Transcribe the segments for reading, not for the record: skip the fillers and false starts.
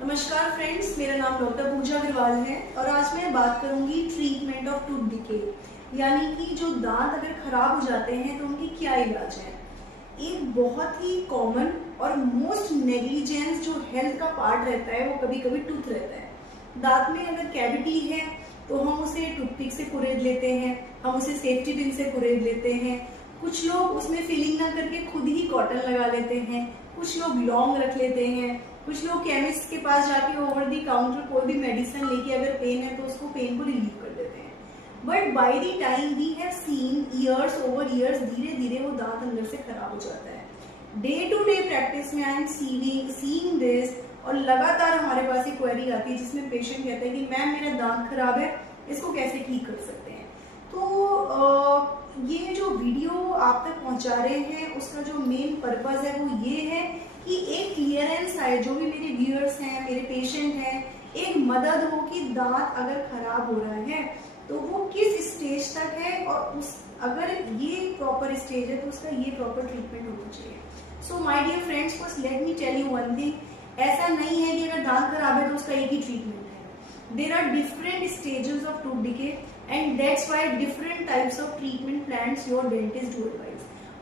नमस्कार फ्रेंड्स, मेरा नाम डॉक्टर पूजा अग्रवाल है और आज मैं बात करूंगी ट्रीटमेंट ऑफ टूथ डिके, यानी कि जो दांत अगर खराब हो जाते हैं तो उनकी क्या इलाज है। एक बहुत ही कॉमन और मोस्ट नेग्लिजेंस जो हेल्थ का पार्ट रहता है वो कभी कभी टूथ रहता है। दांत में अगर कैविटी है तो हम उसे टूथपिक से कुरेद लेते हैं, हम उसे सेफ्टी पिन से कुरेद लेते हैं। कुछ लोग उसमें फिलिंग ना करके खुद ही कॉटन लगा लेते हैं, कुछ लोग लौंग रख लेते हैं, कुछ लोग केमिस्ट के पास जाके ओवर दी काउंटर कोई भी मेडिसिन लेके अगर पेन है तो उसको पेन को रिलीव कर देते हैं। But by the time we have seen years over years धीरे धीरे वो दांत अंदर से खराब हो जाता है। डे टू डे प्रैक्टिस में आई एम सीइंग दिस और लगातार हमारे पास एक क्वेरी आती है जिसमें पेशेंट कहता है कि मैम मेरा दांत खराब है, इसको कैसे ठीक कर सकते हैं। तो ये जो वीडियो आप तक पहुंचा रहे हैं उसका जो मेन पर्पज है वो ये है कि एक क्लियरेंस आए, जो भी मेरे व्यूअर्स हैं, मेरे पेशेंट हैं, एक मदद हो कि दांत अगर खराब हो रहा है तो वो किस स्टेज तक है और उस अगर ये प्रॉपर स्टेज है तो उसका ये प्रॉपर ट्रीटमेंट होना चाहिए। So my dear friends, first let me tell you one thing, ऐसा नहीं है कि अगर दांत खराब है तो उसका एक ही ट्रीटमेंट है। There are different stages of tooth decay and that's why different types of treatment plans your dentist do advise.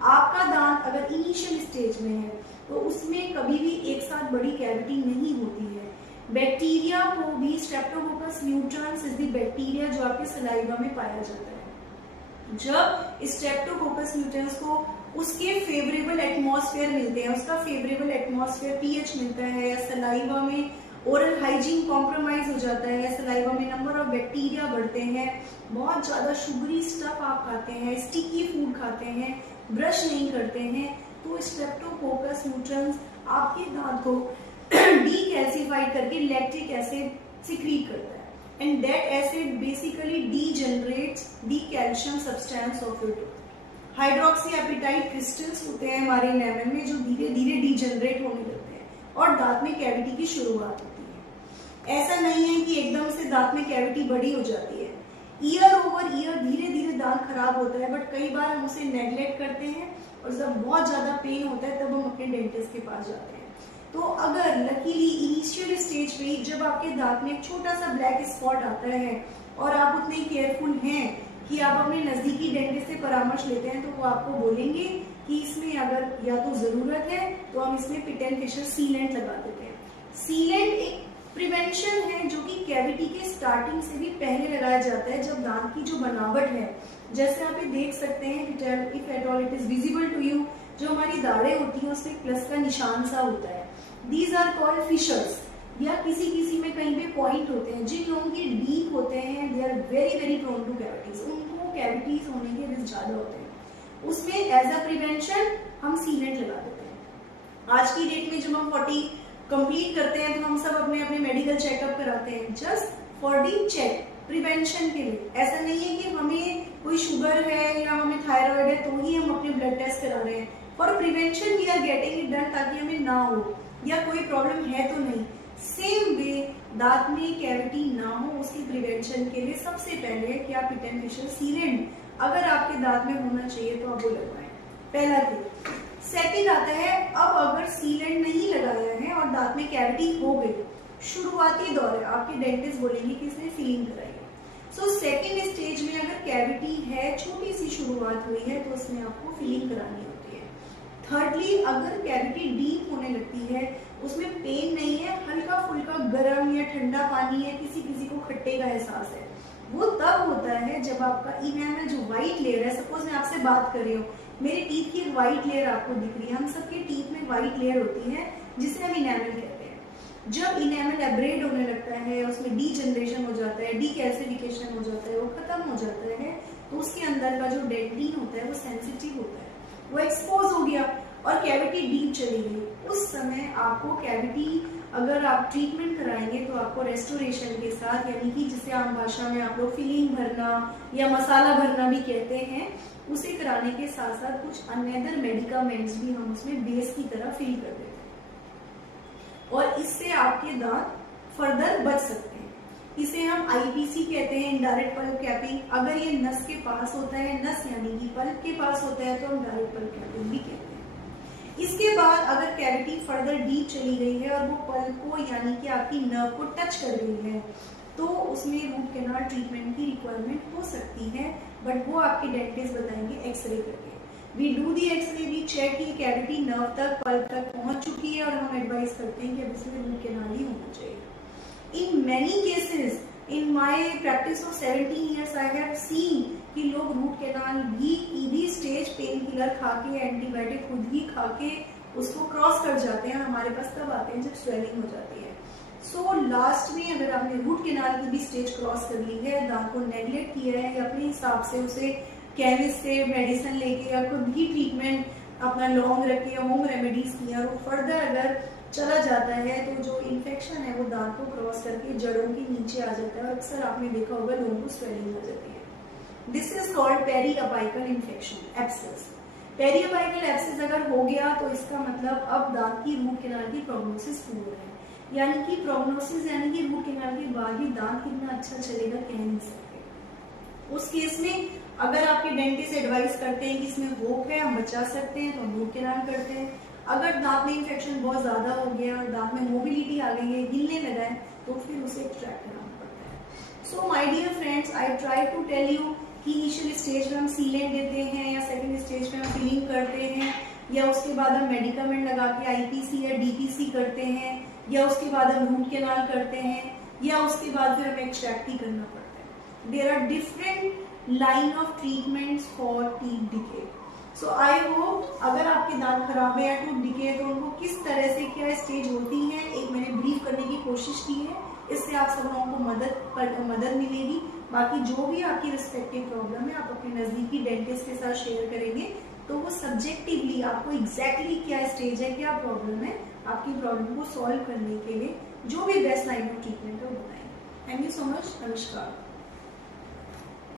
आपका दांत अगर इनिशियल स्टेज में है तो उसमें कभी भी एक साथ बड़ी कैविटी नहीं होती है। बैक्टीरिया को भी स्ट्रेप्टोकोकस न्यूट्रांस इज द बैक्टीरिया जो आपके सलाइवा में पाया जाता है। जब स्ट्रेप्टोकोकस न्यूट्रांस को उसके फेवरेबल एटमॉस्फेयर मिलते हैं, उसका फेवरेबल एटमॉस्फेयर पीएच मिलता है, या सलाइवा में ओरल हाइजीन कॉम्प्रोमाइज हो जाता है, सलाइवा में नंबर ऑफ बैक्टीरिया बढ़ते हैं, बहुत ज्यादा शुगरी स्टफ आप खाते हैं, स्टिकी फूड खाते हैं, ब्रश नहीं करते हैं, तो स्ट्रेप्टोकोकस न्यूट्रांस आपके दांत को डीकैल्सिफाइड करके लैक्टिक एसिड सिक्रीट करता है and that acid basically degenerates the calcium substance of your tooth. Hydroxyapatite crystals होते हैं हमारे एनामेल में जो धीरे धीरे डीजनरेट होने लगते हैं और दांत में कैविटी की शुरुआत होती है। ऐसा नहीं है कि एकदम से दांत में कैविटी बड़ी हो जाती है, ईयर ओवर ईयर धीरे धीरे दांत खराब होता है, बट कई बार हम उसे नेग्लेक्ट करते हैं और जब बहुत ज्यादा पेन होता है तब हम अपने डेंटिस्ट के पास जाते हैं। तो अगर लकीली इनिशियल स्टेज पे जब आपके दांत में एक छोटा सा ब्लैक स्पॉट आता है और आप उतने केयरफुल हैं कि आप अपने नजदीकी डेंटिस्ट से परामर्श लेते हैं, तो वो आपको बोलेंगे कि इसमें अगर या तो जरूरत है तो हम इसमें पिट एंड फिशर सीलेंट लगा देते हैं। सीलेंट एक प्रिवेंशन है जो कि कैविटी के स्टार्टिंग से भी पहले लगाया जाता है। जब दांत की जो बनावट है, जैसे आप ये देख सकते हैं, if at all it is visible to you, जो हमारी दाढ़ें होती हैं उसमें प्लस का निशान सा होता है, दीज आर कॉल्ड फिशर्स, या किसी किसी में कहीं पे पॉइंट होते हैं। जिन लोगों के डीप होते हैं they are very very prone to cavities, उनको कैविटीज होने के रिस्क ज्यादा होते हैं। उसमें एज अ प्रिवेंशन हम सीलेंट लगा देते हैं। आज की डेट में जब हम 40 कंप्लीट करते हैं तो हम सब अपने अपने मेडिकल चेकअप कराते हैं just for the check, prevention के लिए। ऐसा नहीं है कि हमें कोई शुगर है या हमें थायराइड है तो ही हम अपने ब्लड टेस्ट करा रहे हैं। For prevention we are getting it done ताकि हमें ना हो या कोई प्रॉब्लम है तो नहीं। सेम वे दांत में कैविटी ना हो उसकी प्रिवेंशन के लिए सबसे पहले कि आप पिट एंड फिशर सीलेंट अगर आपके दांत में होना चाहिए तो आप वो लगवाएं, पहला टिप। सेकंड आता है, अब अगर सीलेंट नहीं लगाया है और दांत में कैविटी हो गई, शुरुआती दौर है, आपके डेंटिस्ट बोलेंगे कि इसने फीलिंग कराई है। सो सेकंड स्टेज में अगर कैविटी है, छोटी सी शुरुआत हुई है, तो उसमें आपको फीलिंग करानी होती है। थर्डली, अगर कैविटी डीप होने लगती है, उसमें पेन नहीं है, हल्का फुल्का गर्म या ठंडा पानी है, किसी किसी को खट्टे का एहसास है, वो तब होता है जब आपका इनेमल जो व्हाइट लेयर है, सपोज मैं आपसे बात कर रही हूँ, मेरे टीथ की एक व्हाइट लेयर आपको दिख रही है, हम सबके टीथ में व्हाइट लेयर होती है जिसे हम इनेमल कहते हैं। जब इनेमल एब्रेड होने लगता है, उसमें डीजनरेशन हो जाता है, डीकैल्सिफिकेशन हो जाता है, वो खत्म हो जाता है, तो उसके अंदर का जो डेंटिन होता है वो सेंसिटिव होता है, वो एक्सपोज हो गया और कैविटी डीप चली गई। उस समय आपको कैविटी अगर आप ट्रीटमेंट कराएंगे तो आपको रेस्टोरेशन के साथ, यानी कि जिसे आम भाषा में आप लोग फिलिंग भरना या मसाला भरना भी कहते हैं, उसे कराने के साथ साथ कुछ अनदर मेडिकामेंट्स भी हम उसमें बेस की तरह फिल कर देते हैं और इससे आपके दांत फर्दर बच सकते हैं। इसे हम आईपीसी कहते हैं, इनडायरेक्ट पल्प कैपिंग। अगर ये नस के पास होता है, नस यानी कि पल्प के पास होता है, तो हम डायरेक्ट पल्प कैपिंग भी कहते हैं। इसके बाद अगर कैविटी फर्दर डीप चली गई है और वो पल्प को यानी कि आपकी नर्व को टच कर रही है, तो उसमें रूट कैनाल ट्रीटमेंट की रिक्वायरमेंट हो सकती है, बट वो आपके डेंटिस्ट बताएंगे एक्सरे करके। We do the x-ray, we check कि कैविटी नर्व तक, पल्प तक पहुंच चुकी है और हम एडवाइस करते हैं कि अब इसमें रूट कैनाल ही होना चाहिए। In many cases in my practice of 17 years I have seen कि लोग रूट कैनाल भी ईदी स्टेज पेन किलर खा के, एंटीबायोटिक खुद ही खा के उसको क्रॉस कर जाते हैं। हमारे पास तब आते हैं जब स्वेलिंग हो जाती है। सो लास्ट में अगर आपने रूट कैनाल की भी स्टेज क्रॉस कर ली है, दांत को नेग्लेक्ट किया है या अपने हिसाब से उसे केमिस्ट से मेडिसिन लेके या खुद ही ट्रीटमेंट अपना लॉन्ग रखे या होम रेमेडीज किया, वो फर्दर अगर चला जाता है तो जो इन्फेक्शन है वो दांत को क्रॉस करके जड़ों के नीचे आ जाता है और अक्सर आपने देखा होगा लोगों को स्वेलिंग हो जाती है। This is called periapical infection, abscess. Periapical abscess अगर हो गया तो इसका मतलब अब दांत की रूट कैनाल की प्रोग्नोसिस पूरा है, यानी कि प्रोग्नोसिस यानी कि रूट कैनाल के बाद ही दांत कितना अच्छा चलेगा कह नहीं सकते। उस केस में अगर आपके डेंटिस्ट एडवाइस करते हैं कि इसमें होप है, हम बचा सकते हैं, तो हम रूट कैनाल करते हैं। अगर दांत में इन्फेक्शन बहुत ज्यादा हो गया और दांत में मोबिलिटी आ गई है, हिलने लगा है, तो फिर उसे एक्सट्रैक्ट कराना पड़ता है। So my dear friends, I try to tell you कि इनिशियल स्टेज में हम सीलेंट देते हैं या सेकंड स्टेज में हम फिलिंग करते हैं या उसके बाद हम मेडिकामेंट लगा के आईपीसी या डीपीसी करते हैं या उसके बाद हम रूट कैनाल करते हैं या उसके बाद फिर हमें एक्सट्रैक्ट ही करना पड़ता है। There are different line of treatments for teeth decay. So I hope अगर आपके दांत खराब है या टूथ डिके है तो उनको किस तरह से क्या स्टेज होती है, एक मैंने ब्रीफ करने की कोशिश की है। इससे आप सब लोगों को मदद मिलेगी। बाकी जो भी आपकी रिस्पेक्टिव प्रॉब्लम है आप अपने नजदीकी डेंटिस्ट के साथ शेयर करेंगे तो वो सब्जेक्टिवली आपको एग्जैक्टली क्या स्टेज है, क्या प्रॉब्लम है, आपकी प्रॉब्लम को सॉल्व करने के लिए जो भी बेस्ट लाइन ऑफ ट्रीटमेंट है वो बताएंगे। Thank you so much. नमस्कार।